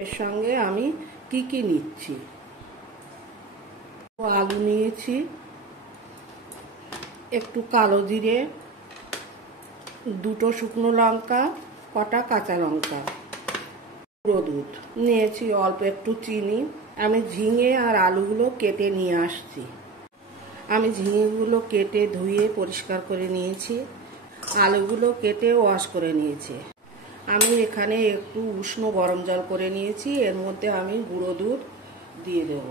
এর সঙ্গে আমি কি কি নিচ্ছি, আলু নিয়েছি, একটু কালো জিরে, দুটো শুকনো লঙ্কা, কটা কাঁচা লঙ্কা, গুঁড়ো দুধ নিয়েছি, অল্প একটু চিনি। আমি ঝিঙে আর আলুগুলো কেটে নিয়ে আসছি। আমি ঝিঙেগুলো কেটে ধুয়ে পরিষ্কার করে নিয়েছি, আলুগুলো কেটে ওয়াশ করে নিয়েছি। আমি এখানে একটু উষ্ণ গরম জল করে নিয়েছি, এর মধ্যে আমি গুঁড়ো দুধ দিয়ে দেব।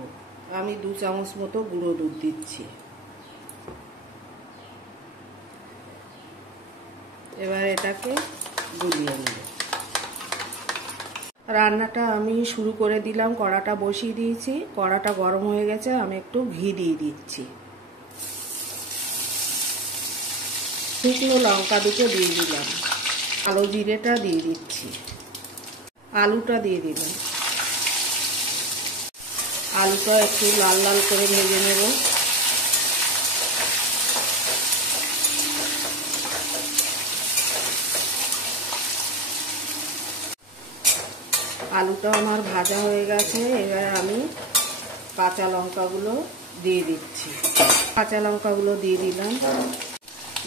আমি 2 চামচ মতো গুঁড়ো দুধ দিচ্ছি। এবার এটাকে গুলিয়ে নেব। রান্নাটা আমি শুরু করে দিলাম, কড়াটা বসিয়ে দিয়েছি, কড়াটা গরম হয়ে গেছে। আমি একটু ঘি দিয়ে দিচ্ছি, শুকনো লঙ্কা দুটো দিয়ে দিলাম, কালো জিরেটা দিয়ে দিচ্ছি, আলুটা দিয়ে দিলাম। আলুটা একটু লাল লাল করে ভেজে নেব। আলুটা আমার ভাজা হয়ে গেছে। এবার আমি কাঁচা লঙ্কাগুলো দিয়ে দিচ্ছি, কাঁচা লঙ্কাগুলো দিয়ে দিলাম,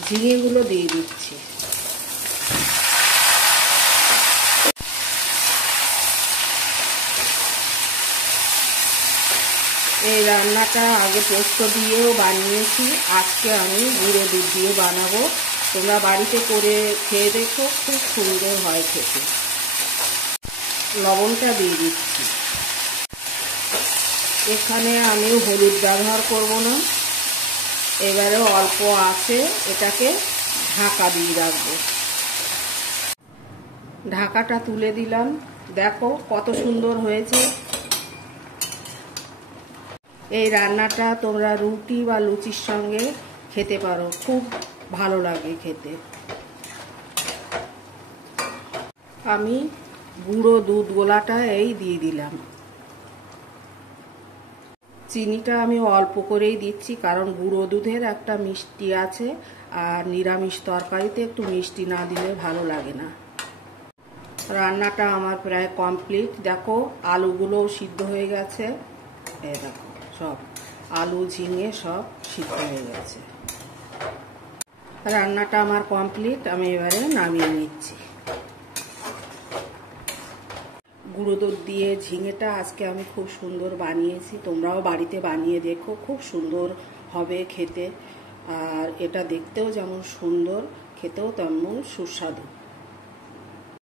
ঝিঙেগুলো দিয়ে দিচ্ছি। এই রান্নাটা আগে পোস্ত দিয়েও বানিয়েছি, আজকে আমি গুঁড়ো দুধ দিয়ে বানাবো। তোমরা বাড়িতে করে খেয়ে দেখো, খুব সুন্দর হয় খেতে। লবণটা দিয়ে দিচ্ছি। এখানে আমি হলুদ ব্যবহার করব না। এবারে অল্প আছে এটাকে ঢাকা দিয়ে রাখবো। ঢাকাটা তুলে দিলাম, দেখো কত সুন্দর হয়েছে। এই রান্নাটা তোমরা রুটি বা লুচির সঙ্গে খেতে পারো, খুব ভালো লাগে খেতে। আমি গুঁড়ো দুধ গোলাটা এই দিয়ে দিলাম। চিনিটা আমি অল্প করেই দিচ্ছি, কারণ গুঁড়ো দুধের একটা মিষ্টি আছে, আর নিরামিষ তরকারিতে একটু মিষ্টি না দিলে ভালো লাগে না। রান্নাটা আমার প্রায় কমপ্লিট। দেখো আলুগুলোও সিদ্ধ হয়ে গেছে। এই দেখো সব আলু ঝিঙে সব সিদ্ধ হয়ে গেছে। রান্নাটা আমার কমপ্লিট। আমি এবারে নামিয়ে নিচ্ছি। গুঁড়ো দুধ দিয়ে ঝিঙেটা আজকে আমি খুব সুন্দর বানিয়েছি, তোমরাও বাড়িতে বানিয়ে দেখো, খুব সুন্দর হবে খেতে। আর এটা দেখতেও যেমন সুন্দর, খেতেও তেমন সুস্বাদু।